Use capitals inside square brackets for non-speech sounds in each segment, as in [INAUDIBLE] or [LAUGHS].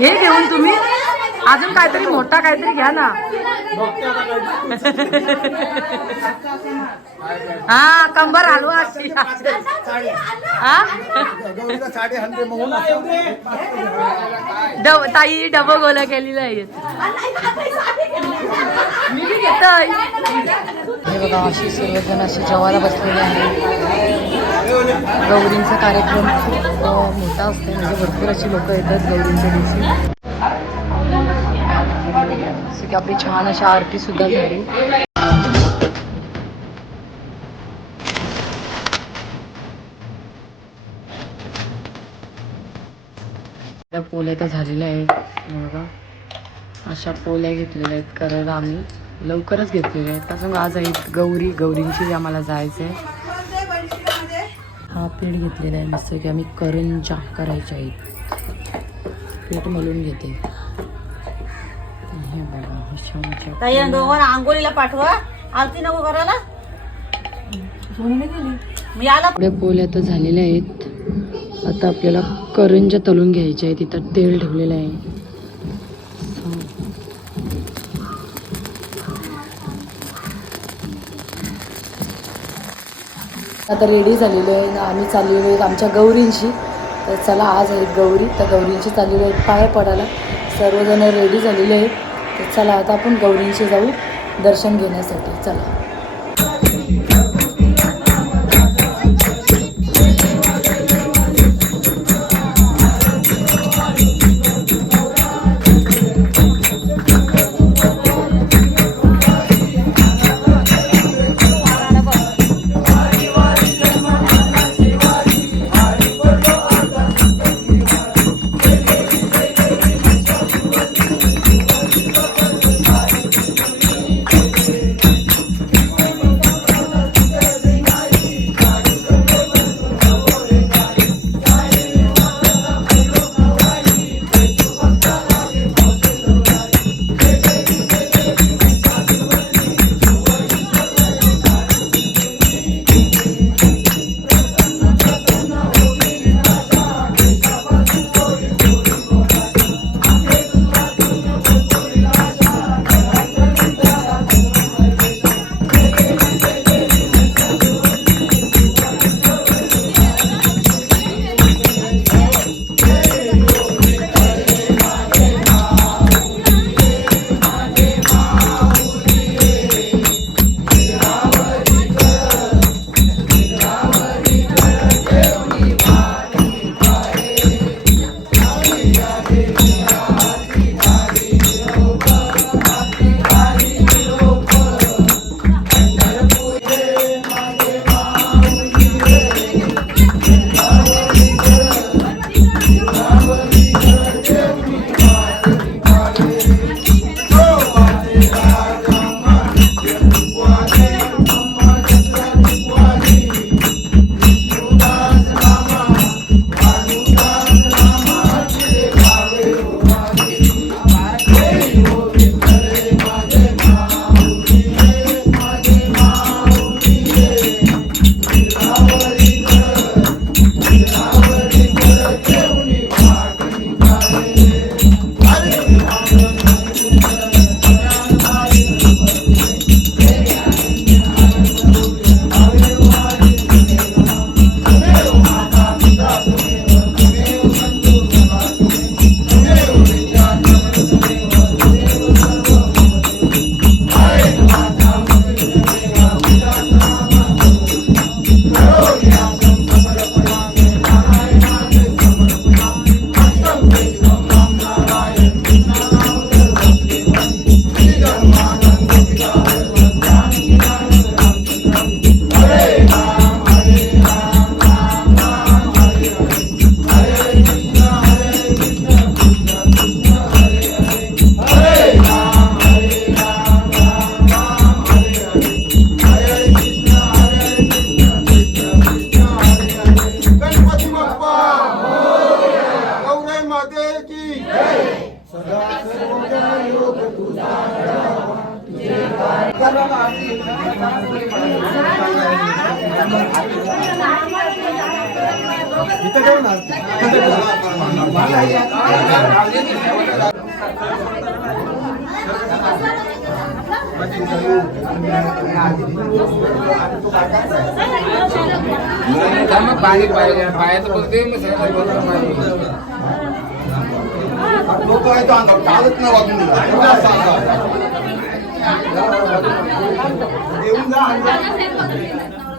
हे घेऊन तुम्ही अजून काहीतरी मोठा काहीतरी घ्या ना. हा कंबर हलवा हा? ताई डब गोला केलेला आहे. हे बघा अशी सर्वजण अशी जेवायला बसलेले आहे गौरींचा कार्यक्रम खूप मोठा असतो. म्हणजे भरपूर अशी लोक येतात गौरींच्या दिवशी. जसं की आपली छान अशा आरती सुद्धा झाली. त्या पोल्या तर झालेल्या आहेत बघा. अशा पोल्या घेतलेल्या आहेत करायला आम्ही लवकरच घेतलेल्या आहेत. त्याच्यामुळे आज आहेत गौरी. गौरींची आम्हाला जायचं आहे. हा पीठ घेतलेला आहे मस्त की आम्ही करंजा करायच्या आहेत पीठ मलून घेते. ताई आणि दोघांना आंघोळीला पाठवा. आरती नको करायला मी आला. पुढे पोल्या तर झालेल्या आहेत. आता आपल्याला करंजा तळून घ्यायच्या आहेत. तिथं तेल ठेवलेलं आहे. आता रेडी झालेलो आहे. ना आम्ही चाललेलो आहेत आमच्या गौरींशी. तर चला आज आहेत गौरी. तर गौरींशी चाललेलो आहेत पाया पडायला. सर्वजण रेडी झालेले आहेत. तर चला आता आपण गौरींशी जाऊ दर्शन घेण्यासाठी. चला. पाणी पाहिजे पायाचं बोलते मी सगळं बघतो पाणी. लोक आहे तो चालत नाही वाजून दिला. एवढा असा अंगावर. येऊन जा अंगावर.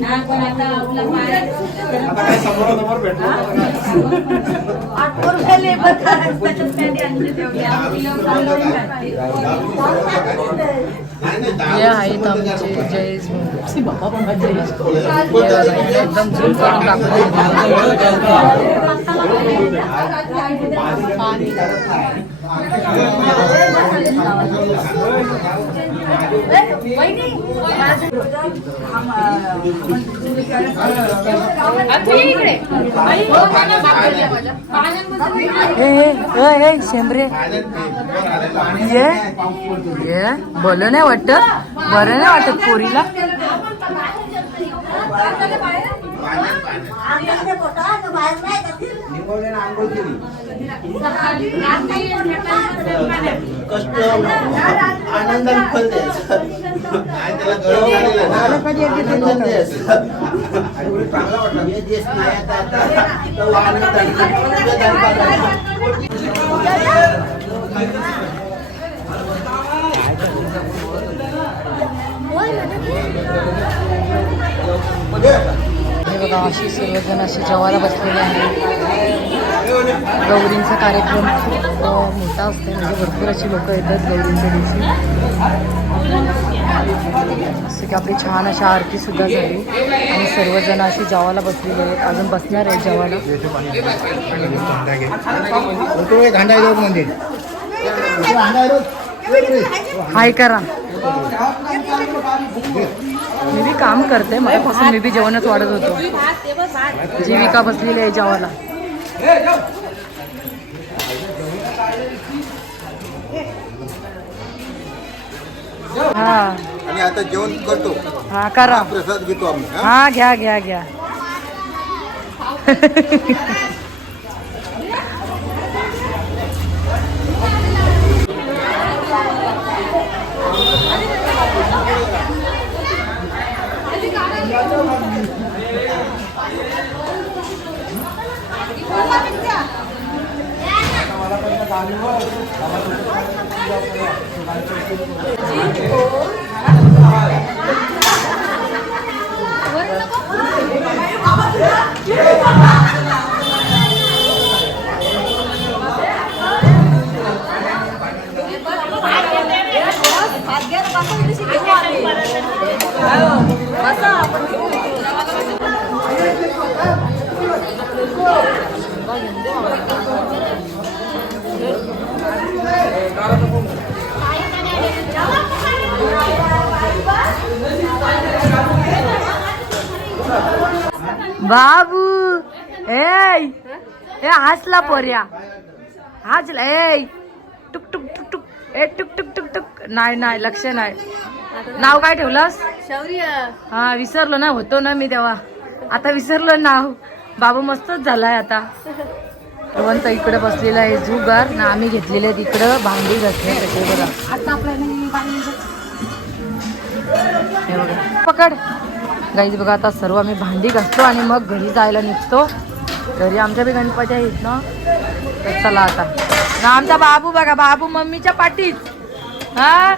नाही बरोबर. यश, तुला काय सांगितलं मी? आता काय समोरासमोर भेटलो नाही, नाही, हे आहेत आमचे जयेश भाऊ. सी बाबा पण माझे जयेश. हे बघा, इथे एकदम झूम करून दाखवले शेंबरे. ये ये बोल नाही वाटत. बरं नाही वाटत पोरीला. कष्ट आनंदाने फल द्यायचं अशी सर्वजण असे जेवायला बसलेले आहे. गौरींचा कार्यक्रम खूप मोठा असतो. म्हणजे भरपूर अशी लोक येतात गौरींच्या दिवशी. असं की आपली छान अशा आरतीसुद्धा झाली. आणि सर्वजण अशी जेवायला बसलेले आहेत. अजून बसणार आहेत जेवायला. हाय करा. मी बी काम करते. मगापासून मी बी जेवणच वाढत होतो. जीविका बसलेली आहे जेवायला. हा. आणि आता जेवण करतो. हा करा. प्रसाद घेतो आम्ही हा? हा घ्या घ्या [LAUGHS] Hadir kamu di situ. Ayo. बाबू ए ए हसला पोऱ्या. हसला ए टुक टुक टुक टुक. ए टुक टुक टुक टुक. नाही नाही लक्ष नाही. नाव काय ठेवलंस? हा विसरलो ना होतो ना मी तेव्हा. आता विसरलो नाव बाबू मस्तच झालाय आता. रवंत इकडे बसलेला आहे जुगार. ना आम्ही घेतलेले आहेत इकडं भांडी घातले बघा. पकड. गाईज बघा आता सर्व आम्ही भांडी घासतो आणि मग घरी जायला निघतो. घरी आमच्या बी गणपती आहेत ना? तर चला आता. ना आमचा बाबू बघा बाबू मम्मीच्या पाठीत. हा?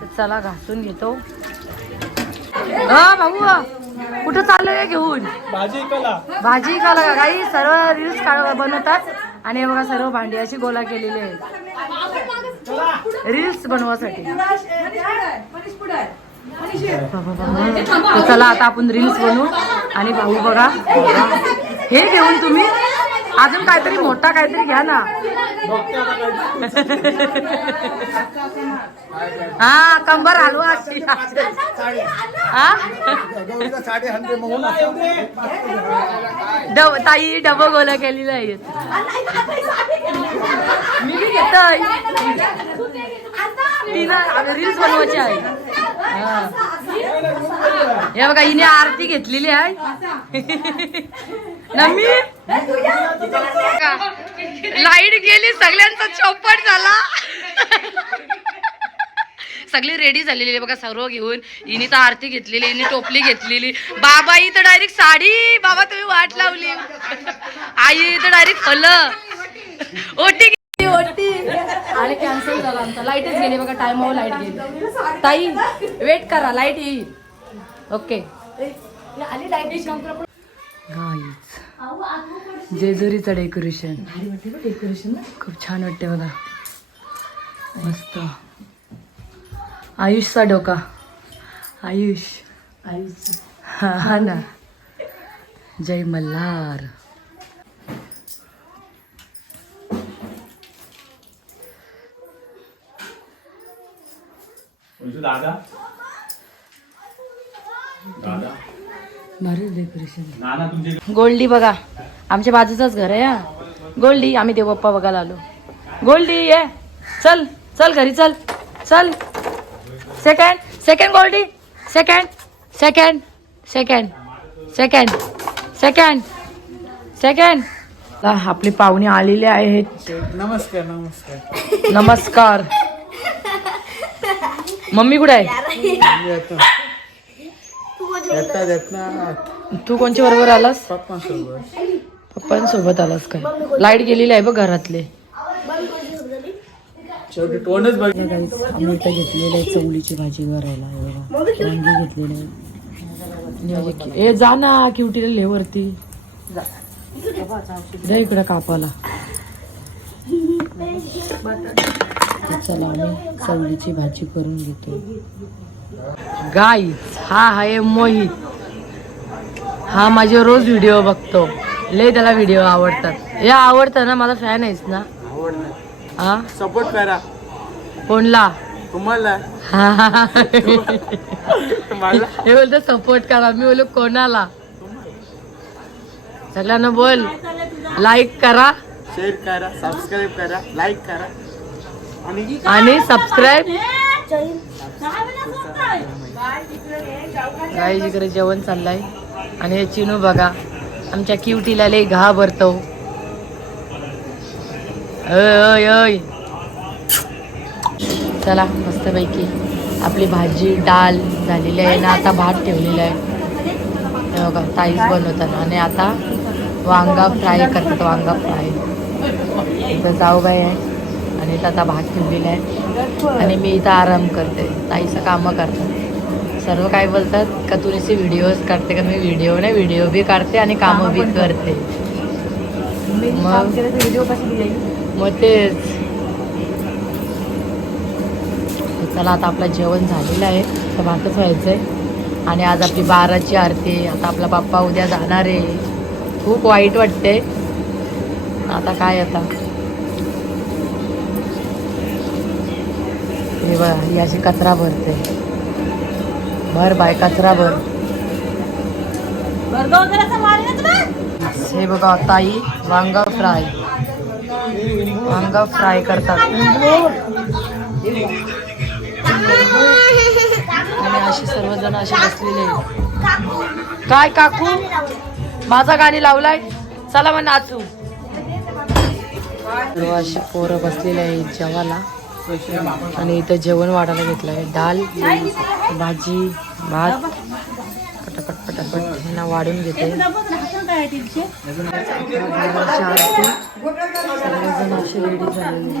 तर चला घासून घेतो. हा बाबू कुठं चाललंय घेऊन? भाजी कला भाजी का? लगा काही सर्व रील्स बनवतात. आणि हे बघा सर्व भांडी अशी गोला केलेली आहे रील्स बनवासाठी चला आता आपण रील्स बनवू. आणि भाऊ बघा हे घेऊन तुम्ही अजून काहीतरी मोठा काहीतरी घ्या ना. हा कंबर हलवा अशी हा? डब ताई डब गोला केलेला आहे. मी घेतोय. तिला रील्स बनवायची आहे. हे बघा हिने आरती घेतलेली आहे. नम्मी? लाइट गेली सगळ्यांचा चौपट झाला. सगळी रेडी झालेली आहे बघा सर्व घेऊन. हिने तर आरती घेतलेली हिने टोपली घेतलेली. बाबा ही तर डायरेक्ट साडी. बाबा तुम्ही वाट लावली. आई तर डायरेक्ट हलं ओटी गेली, ओटी. आणि कॅन्सल झाला आमचा. लाईटच गेली बघा टाइमवर लाइट गेली. ताई वेट करा लाइट येईल. ओके गाईच जेजुरीचं डेकोरेशन डेकोरेशन खूप छान वाटते बघा. मस्त. आयुषचा डोका. आयुष. आयुष हा हा ना. जय मल्हार. दादा. दादा. भारी डेकोरेशन नाना तुमचे गोल्डी बघा. आमच्या बाजूचाच घर आहे हा. गोल्डी आम्ही देव बाप्पा बघायला आलो. गोल्डी ये. चल चल घरी चल. चल. Second second Goldy. Second second second second second second आपली पाहुणे आलेले आहेत नमस्कार नमस्कार. नमस्कार. मम्मी कुठे आहे? येतो तू कोणच्या बरोबर आलास? पप्पांसोबत. पप्पांसोबत आलास काय? लाइट गेलेली आहे बघ घरातले. शेवटी बघ. आम्ही इथं घेतलेलं आहे चवळीची भाजी करायला हे बघा. वांगी घेतलेले आहे. आणि हे- जा ना क्युटीला ले वरती. जा इकडे कापाला. तर चला आम्ही चवळीची भाजी करून घेतो. गाई हा आहे मोहित. हा माझे रोज व्हिडिओ बघतो. लय त्याला व्हिडिओ आवडतात. हे आवडतं ना मला फॅन आहेस ना. हा सपोर्ट करा. कोणला? तुम्हाला. हा. बोलतो सपोर्ट करा. मी बोललो कोणाला? सगळ्यांना बोल. लाईक करा. शेअर करा. सबस्क्राईब करा. लाईक करा. आणि आणि सबस्क्राईब गाई जिकडे जेवण चाललंय. आणि हे चिनू बघा आमच्या क्युटीला लय घाबरतो अय अय अय. चला मस्तपैकी आपली भाजी डाल झालेली आहे ना आता भात ठेवलेला आहे. बघा ताईस बनवतात. आणि आता वांगा फ्राय करतात वांगा फ्राय. जाऊ बाई आहे. आणि इथं आता भात ठेवलेला आहे. आणि मी इथं आराम करते. ताईचं कामं करतात. सर्व काय बोलतात? का तू नुसते व्हिडिओज काढते का? मी व्हिडिओ नाही व्हिडिओ बी काढते आणि कामं बी करते. मग? मग तेच. चला आता आपलं जेवण झालेलं आहे. तर भातच व्हायचं आहे आणि आज आपली बाराची आरती. आता आपला बाप्पा उद्या जाणार आहे. खूप वाईट वाटते आता काय आता? हे बघा ही अशी कचरा भरते. भर बाय कचरा भर. हे बघा ताई वांगा फ्राय. वांगा फ्राय करतात. आणि असे सर्वजण असे बसलेले. काय काकू? माझा गाणी लावलाय? चला मग नाचू. सर्व अशी पोरं बसलेले आहेत जेवायला. आणि इथं जेवण वाढायला घेतलं आहे डाल भाजी भात. पटापट पटापट ह्यांना वाढून घेते. देवाची असे रेडी झालेले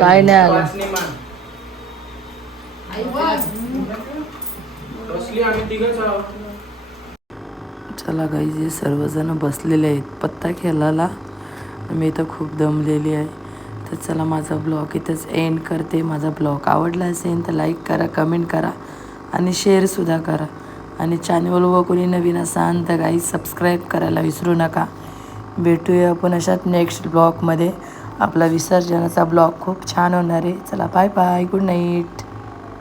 काय नाही आलं. चला गाईज हे सर्वजण बसलेले आहेत. पत्ता खेळायला. मी इथं खूप दमलेली आहे. तर चला माझा ब्लॉग इथंच एंड करते. माझा ब्लॉग आवडला असेल तर लाईक करा कमेंट करा आणि शेअरसुद्धा करा. आणि चॅनलवर कोणी नवीन असाल तर गाईज सबस्क्राईब करायला विसरू नका. भेटूया आपण अशात नेक्स्ट ब्लॉगमध्ये आपला विसर्जनाचा ब्लॉग खूप छान होणार आहे. चला बाय बाय गुड नाईट